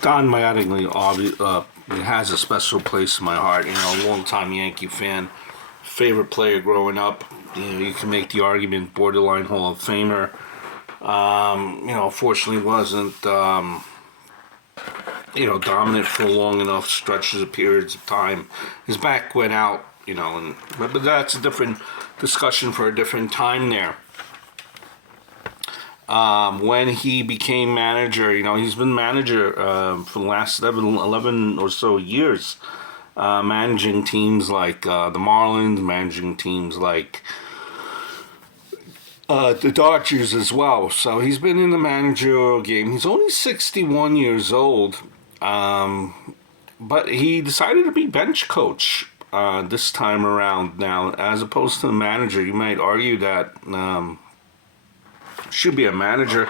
Don Mattingly has a special place in my heart. You know, a long-time Yankee fan, favorite player growing up. You know, you can make the argument borderline Hall of Famer. You know, fortunately wasn't you know, dominant for long enough stretches of periods of time. His back went out. You know, but that's a different discussion for a different time there. When he became manager, you know, he's been manager for the last 11 or so years, managing teams like the Marlins, managing teams like the Dodgers as well. So he's been in the managerial game. He's only 61 years old, but he decided to be bench coach this time around now, as opposed to the manager. You might argue that should be a manager.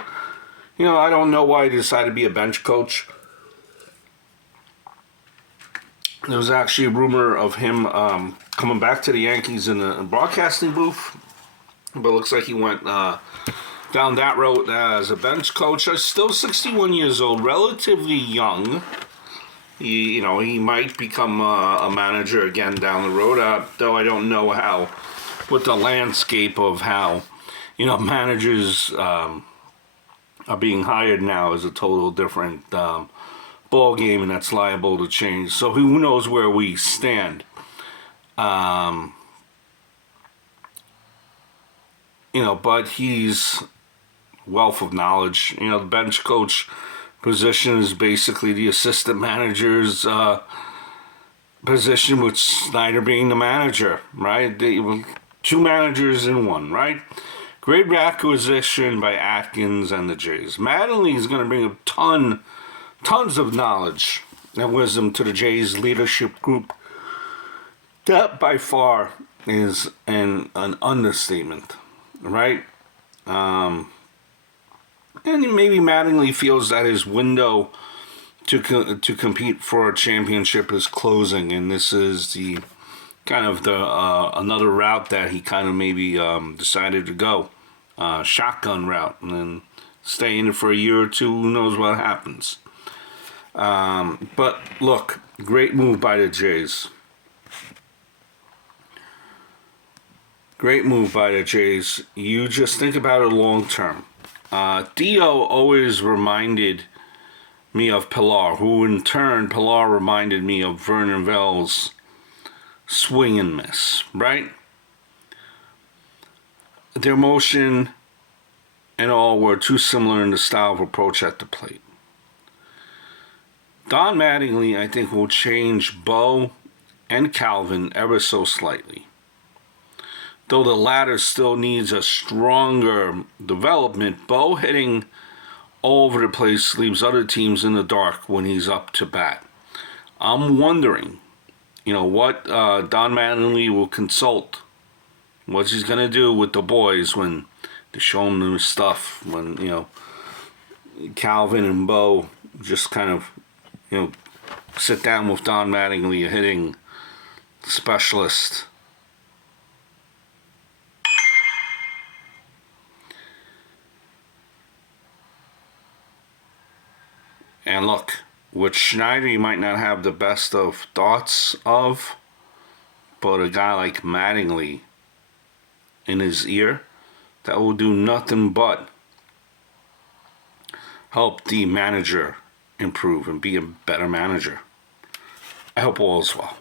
You know, I don't know why he decided to be a bench coach. There was actually a rumor of him coming back to the Yankees in a broadcasting booth, but it looks like he went down that road as a bench coach. He's still 61 years old, relatively young. You know, he might become a manager again down the road, though I don't know how, with the landscape of how, you know, managers are being hired now is a total different ball game, and that's liable to change. So who knows where we stand? You know, but he's wealth of knowledge. You know, the bench coach position is basically the assistant manager's position, with Snyder being the manager, right? Two managers in one, right? Great acquisition by Atkins and the Jays. Mattingly is going to bring tons of knowledge and wisdom to the Jays leadership group. That by far is an understatement, right? And maybe Mattingly feels that his window to compete for a championship is closing, and this is the kind of the another route that he kind of maybe decided to go, shotgun route, and then stay in it for a year or two. Who knows what happens? But look, great move by the Jays. Great move by the Jays. You just think about it long term. Dio always reminded me of Pilar, who in turn, Pilar reminded me of Vernon Vell's swing and miss, right? Their motion and all were too similar in the style of approach at the plate. Don Mattingly, I think, will change Bo and Calvin ever so slightly, though the latter still needs a stronger development. Bo hitting all over the place leaves other teams in the dark when he's up to bat. I'm wondering, you know, what Don Mattingly will consult. What he's going to do with the boys when they show them the stuff. When, you know, Calvin and Bo just kind of, you know, sit down with Don Mattingly, a hitting specialist. And look, with Schneider, you might not have the best of thoughts of, but a guy like Mattingly in his ear, that will do nothing but help the manager improve and be a better manager. I hope all is well.